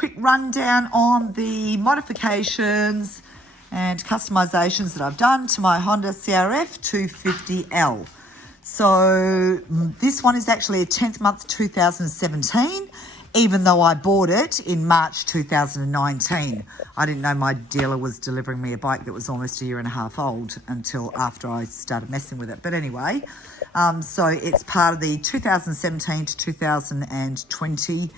quick rundown on the modifications and customizations that I've done to my Honda CRF 250L. So this one is actually a 10th month 2017, even though I bought it in March 2019. I didn't know my dealer was delivering me a bike that was almost a year and a half old until after I started messing with it. But anyway, so it's part of the 2017 to 2020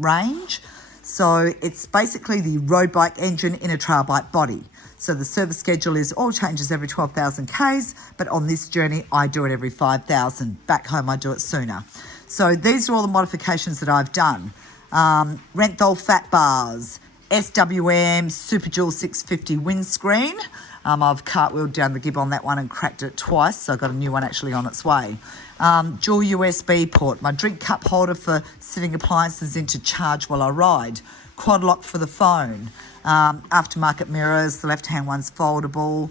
range. So it's basically the road bike engine in a trail bike body. So the service schedule is all changes every 12,000 Ks, but on this journey, I do it every 5,000. Back home, I do it sooner. So these are all the modifications that I've done. Renthal fat bars, SWM Super Dual 650 windscreen. I've cartwheeled down the gib on that one and cracked it twice, so I've got a new one actually on its way. Dual USB port, my drink cup holder for sitting appliances in to charge while I ride. Quad lock for the phone. Aftermarket mirrors, the left-hand one's foldable.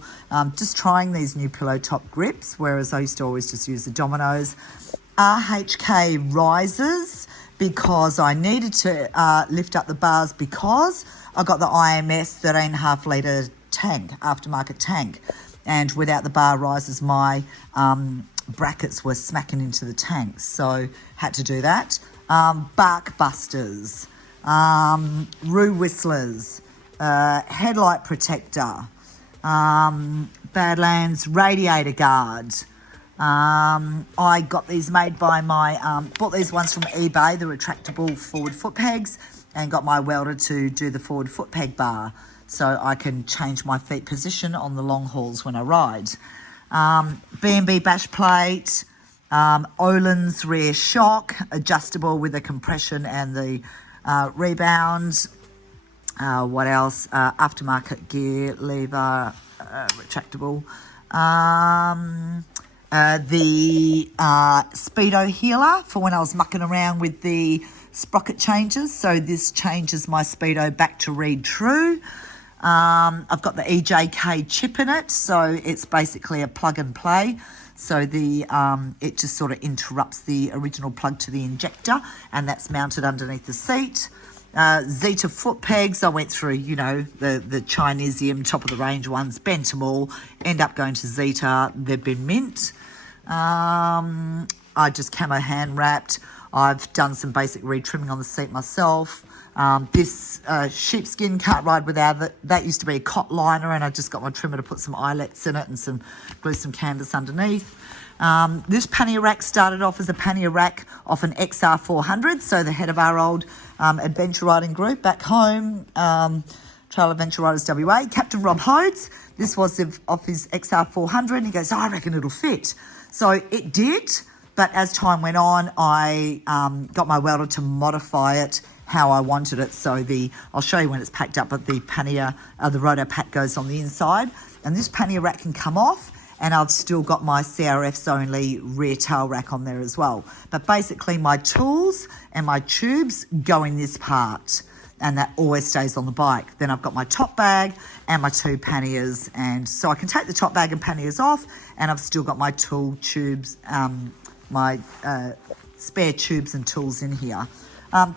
Just trying these new pillow top grips, whereas I used to always just use the Dominoes. RHK risers, because I needed to lift up the bars because I got the IMS 13.5 litre tank, aftermarket tank. And without the bar risers, my brackets were smacking into the tank. So had to do that. Bark busters, roo whistlers, headlight protector, Badlands radiator guard. I got these made by bought these ones from eBay, the retractable forward foot pegs, and got my welder to do the forward foot peg bar so I can change my feet position on the long hauls when I ride. B&B bash plate, Öhlins rear shock, adjustable with the compression and the rebound. What else? Aftermarket gear lever, retractable. The Speedo healer for when I was mucking around with the sprocket changes. So this changes my Speedo back to read true. I've got the EJK chip in it, so it's basically a plug and play. So the it just sort of interrupts the original plug to the injector, and that's mounted underneath the seat. Zeta foot pegs, I went through, you know, the Chinesium top of the range ones, bent them all, end up going to Zeta. They've been mint. I just camo hand wrapped. I've done some basic retrimming on the seat myself. This sheepskin can't ride without it. That used to be a cot liner, and I just got my trimmer to put some eyelets in it and glue some canvas underneath. This pannier rack started off as a pannier rack off an XR400, so the head of our old adventure riding group back home, Trail Adventure Riders WA, Captain Rob Hodes. This was off his XR400, and he goes, I reckon it'll fit. So it did, but as time went on, I got my welder to modify it how I wanted it. So I'll show you when it's packed up, but the pannier, the roto pack goes on the inside, and this pannier rack can come off, and I've still got my CRF's only rear tail rack on there as well. But basically my tools and my tubes go in this part, and that always stays on the bike. Then I've got my top bag and my two panniers, and so I can take the top bag and panniers off, and I've still got my tool tubes, my spare tubes and tools in here.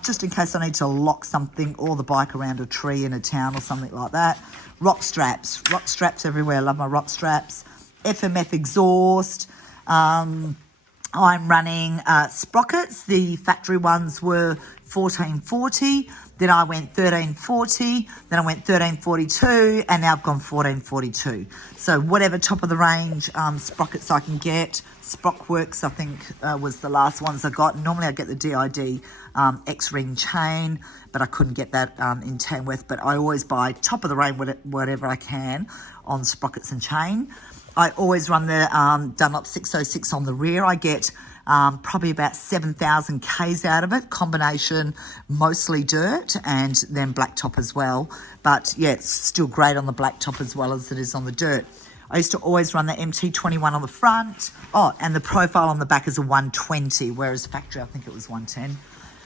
Just in case I need to lock something or the bike around a tree in a town or something like that. Rock straps everywhere. I love my rock straps. FMF exhaust. I'm running sprockets. The factory ones were 1440. Then I went 1340. Then I went 1342, and now I've gone 1442. So whatever top of the range sprockets I can get. Sprockworks, I think, was the last ones I got. Normally I get the DID X-ring chain, but I couldn't get that in Tamworth. But I always buy top of the range whatever I can on sprockets and chain. I always run the Dunlop 606 on the rear. I get probably about 7,000 Ks out of it, combination mostly dirt and then blacktop as well. But yeah, it's still great on the blacktop as well as it is on the dirt. I used to always run the MT21 on the front. Oh, and the profile on the back is a 120, whereas factory, I think it was 110.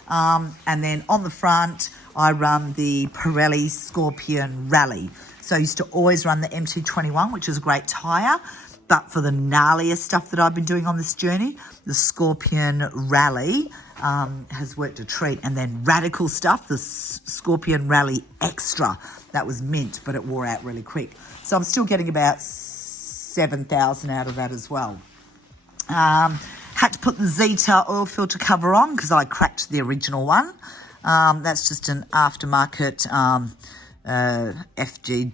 And then on the front, I run the Pirelli Scorpion Rally. So I used to always run the MT21, which is a great tyre. But for the gnarliest stuff that I've been doing on this journey, the Scorpion Rally has worked a treat. And then Radical Stuff, the Scorpion Rally Extra, that was mint, but it wore out really quick. So I'm still getting about 7,000 out of that as well. Had to put the Zeta oil filter cover on because I cracked the original one. That's just an aftermarket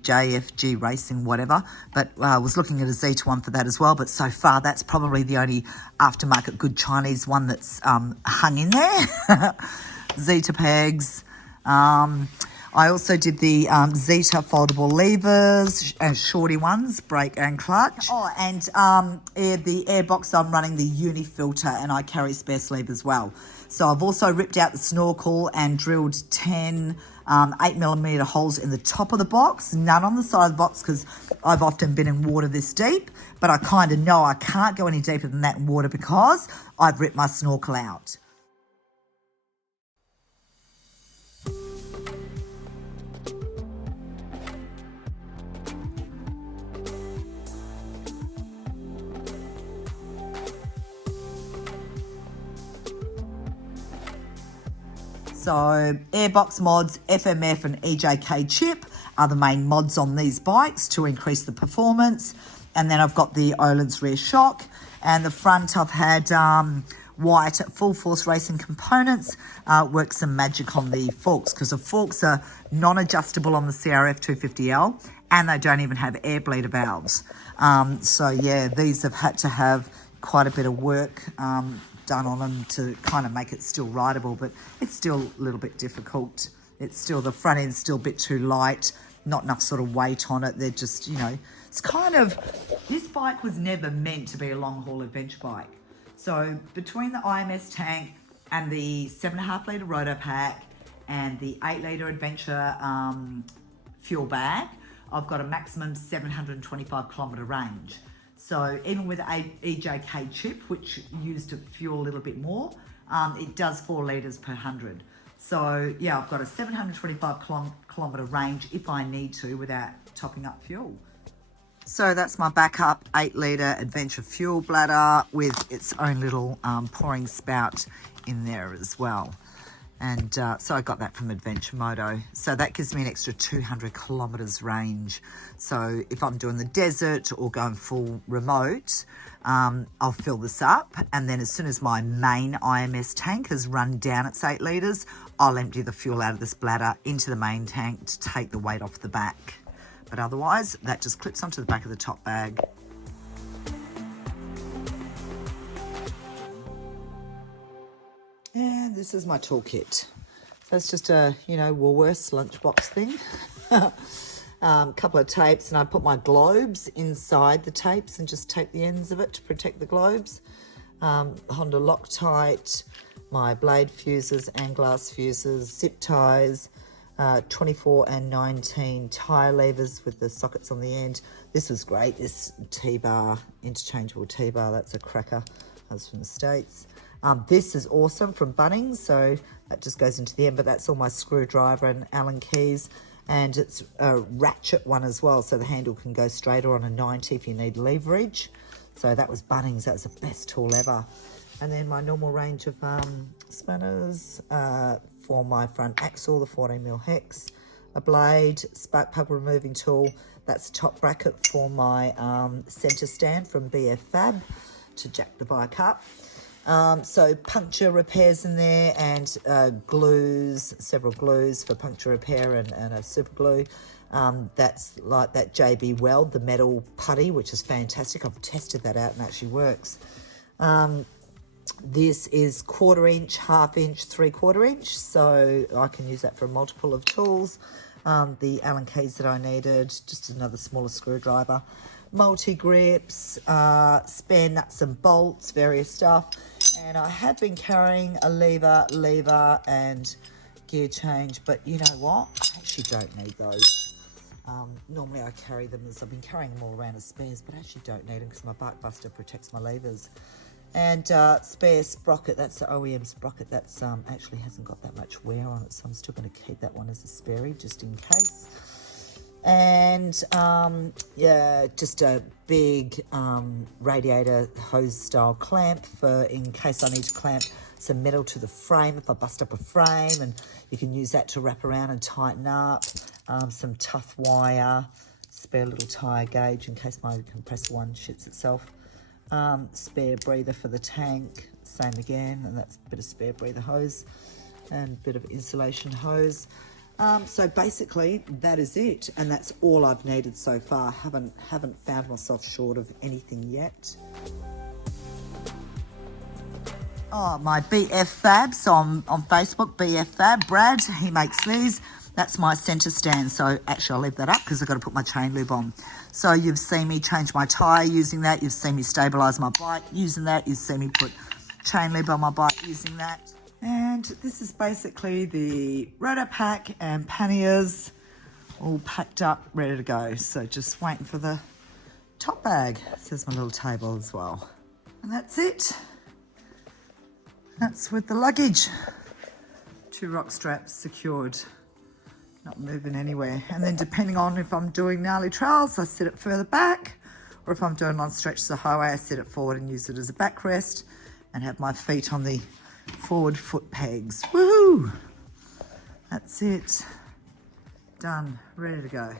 JFG Racing, whatever. But I was looking at a Zeta one for that as well. But so far, that's probably the only aftermarket good Chinese one that's hung in there. Zeta pegs. I also did the Zeta foldable levers, shorty ones, brake and clutch. Oh, and the airbox, I'm running the Uni filter, and I carry spare sleeve as well. So I've also ripped out the snorkel and drilled 10 8mm holes in the top of the box, none on the side of the box because I've often been in water this deep, but I kind of know I can't go any deeper than that in water because I've ripped my snorkel out. So Airbox Mods, FMF and EJK chip are the main mods on these bikes to increase the performance. And then I've got the Öhlins rear shock. And the front I've had white Full Force Racing components. Worked some magic on the forks because the forks are non-adjustable on the CRF 250L and they don't even have air bleeder valves. So yeah, these have had to have quite a bit of work done on them to kind of make it still rideable, but it's still a little bit difficult. It's still, the front end's still a bit too light, not enough sort of weight on it. They're just, you know, it's kind of, this bike was never meant to be a long haul adventure bike. So between the IMS tank and the 7.5 litre roto pack and the 8 litre adventure fuel bag, I've got a maximum 725 kilometre range. So even with an EJK chip, which used to fuel a little bit more, it does 4 litres per 100. So yeah, I've got a 725 kilometre range if I need to without topping up fuel. So that's my backup 8 litre adventure fuel bladder with its own little pouring spout in there as well. And so I got that from Adventure Moto. So that gives me an extra 200 kilometres range. So if I'm doing the desert or going full remote, I'll fill this up. And then as soon as my main IMS tank has run down its 8 litres, I'll empty the fuel out of this bladder into the main tank to take the weight off the back. But otherwise, that just clips onto the back of the top bag. And this is my toolkit. So it's just a, you know, Woolworths lunchbox thing. Couple of tapes, and I put my globes inside the tapes and just tape the ends of it to protect the globes. Honda Loctite, my blade fuses and glass fuses, zip ties, 24 and 19 tyre levers with the sockets on the end. This was great, this T-bar, interchangeable T-bar, that's a cracker. That was from the States. This is awesome from Bunnings, so that just goes into the end, but that's all my screwdriver and Allen keys. And it's a ratchet one as well, so the handle can go straighter on a 90 if you need leverage. So that was Bunnings, that was the best tool ever. And then my normal range of spanners for my front axle, the 14mm hex, a blade, spark plug removing tool. That's a top bracket for my centre stand from BF Fab to jack the bike up. So puncture repairs in there and glues, several glues for puncture repair and a super glue. That's like that JB Weld, the metal putty, which is fantastic. I've tested that out and actually works. This is 1/4 inch, 1/2 inch, 3/4 inch. So I can use that for a multiple of tools. The Allen keys that I needed, just another smaller screwdriver. Multi-grips, spare nuts and bolts, various stuff. And I have been carrying a lever and gear change, but you know what? I actually don't need those. Normally I carry them as I've been carrying them all around as spares, but I actually don't need them because my Bike Buster protects my levers. And spare sprocket, that's the OEM sprocket, that's actually hasn't got that much wear on it, so I'm still going to keep that one as a spare just in case. And yeah, just a big radiator hose style clamp for in case I need to clamp some metal to the frame if I bust up a frame, and you can use that to wrap around and tighten up. Some tough wire, spare little tyre gauge in case my compressor one shits itself. Spare breather for the tank, same again, and that's a bit of spare breather hose and a bit of insulation hose. So basically that is it, and that's all I've needed so far. Haven't found myself short of anything yet. Oh, my BF Fabs on Facebook, BF Fab, Brad, he makes these. That's my centre stand, so actually I'll leave that up because I've got to put my chain lube on. So you've seen me change my tyre using that, you've seen me stabilise my bike using that, you've seen me put chain lube on my bike using that. And this is basically the rotor pack and panniers all packed up, ready to go. So just waiting for the top bag. There's my little table as well. And that's it. That's with the luggage. 2 rock straps secured, not moving anywhere. And then depending on if I'm doing gnarly trails, I sit it further back, or if I'm doing long stretches of highway, I sit it forward and use it as a backrest and have my feet on the forward foot pegs. Woohoo! That's it. Done. Ready to go.